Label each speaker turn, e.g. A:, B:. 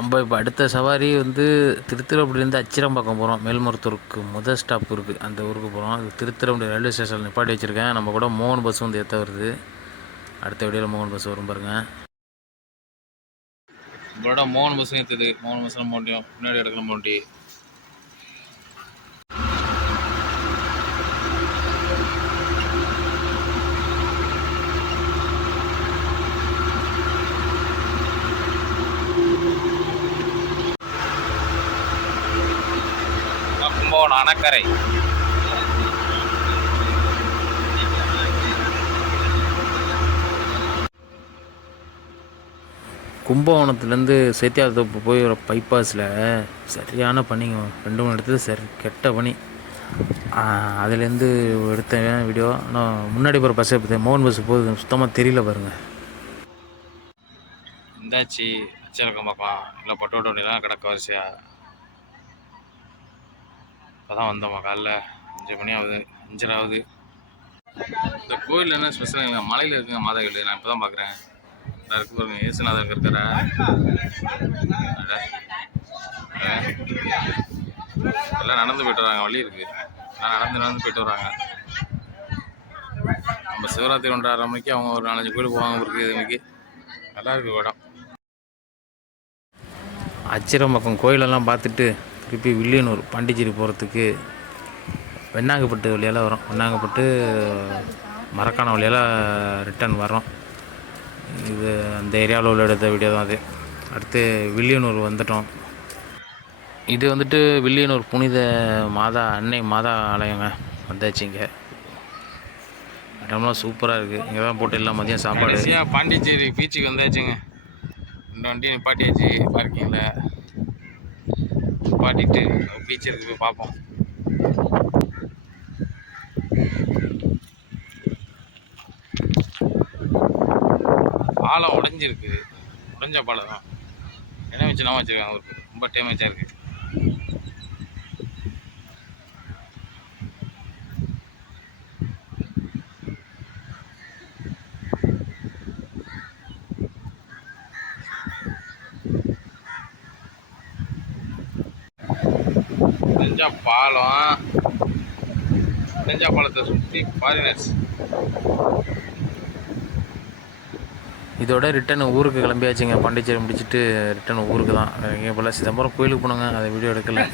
A: நம்ம இப்போ அடுத்த சவாரி வந்து திருத்துறைப்பூண்டிலேருந்து அச்சிரம்பாக்கம் போகிறோம் மேல்மருத்தூருக்கு முதல் ஸ்டாப் இருக்குது அந்த ஊருக்கு போகிறோம் அது திருத்துறைப்பூண்டி ரயில்வே ஸ்டேஷனில் நிப்பாட்டி வச்சுருக்கேன். நம்ம கூட மோகன் பஸ் வந்து ஏற்ற வருது. அடுத்த வீடியோவில் மோகன் பஸ் வரும் பாருங்க. நம்மளோட மோகன் பஸ்ஸும் ஏற்றுது மோகன் பஸ்ஸில் மோண்டியும். பின்னாடி முன்னாடி எடுக்கணும் வண்டி கும்பகோணம் அணக்கரை. கும்பகோணத்துலேருந்து சேத்தியாத்தோப்பு போய் ஒரு பைபாஸில் சரியான பனிங்க ரெண்டு மூணு இடத்துல சரி கெட்ட பனி அதுலேருந்து எடுத்தேன் வீடியோ ஆனால் முன்னாடி போகிற பஸ்ஸை பார்த்தேன் மோகன் பஸ் போகுது. சுத்தமாக தெரியல பாருங்கள் இந்தாச்சி அச்சரக்கம் பார்க்கலாம் இல்லை பட்டோட வண்டிலாம் கிடக்க வரிசையா. இப்போ தான் வந்தோம்மா காலைல? அஞ்சு மணி ஆகுது அஞ்சரை ஆகுது. இந்த கோயில் என்ன ஸ்பெஷல் மலையில் இருக்குங்க மாதா நான் இப்போ தான் பார்க்குறேன் இருக்கு பாருங்க. ஏசுநாதர் இருக்கிறா எல்லாம் நடந்து போயிட்டு வராங்க. வழி இருக்கு. எல்லாம் நடந்து நடந்து போயிட்டு வராங்க. நம்ம சிவராத்திரி ஒன்றரை மணிக்கு அவங்க ஒரு நாலஞ்சு கோயில் போவாங்க இது இன்னைக்கு. நல்லா இருக்கு இடம். அச்சிரம்பக்கம் கோயிலெல்லாம் பார்த்துட்டு திருப்பி வில்லியனூர் பாண்டிச்சேரி போகிறதுக்கு வெண்ணாங்கப்பட்டு வழியால் வரோம். வெண்ணாங்கப்பட்டு மரக்கான வழியால் ரிட்டர்ன் வரோம் இது அந்த ஏரியாவில் உள்ள எடுத்த வீடியோ தான் அது. அடுத்து வில்லியனூர் வந்துட்டோம். இது வந்துட்டு வில்லியனூர் புனித மாதா அன்னை மாதா ஆலயங்க. வந்தாச்சு இங்கே. இடம்லாம் சூப்பராக இருக்குது இங்கே தான் போட்டு எல்லாம் மதியம் சாப்பாடு. பாண்டிச்சேரி பீச்சுக்கு வந்தாச்சுங்க. ரெண்டு வண்டி நிப்பாட்டியாச்சு பார்க்கிங்கில் நிப்பாட்டிட்டு பீச் இருக்கு போய் பார்ப்போம். பாலம் உடஞ்சிருக்கு. உடஞ்ச பாலம் தான் என்ன வச்சு நான் வச்சுருக்காங்க? அவருக்கு ரொம்ப டேமேஜாக இருக்குது உடைஞ்ச பாலம் பாலத்தை சுற்றி ஃபாரினர்ஸ் இதோட ரிட்டன் ஊருக்கு கிளம்பியாச்சுங்க. பாண்டிச்சேரி முடிச்சுட்டு ரிட்டன் ஊருக்கு தான். வேறு எங்கேயும் சிதம்பரம் கோயிலுக்கு போனோங்க. அதை வீடியோ எடுக்கலை.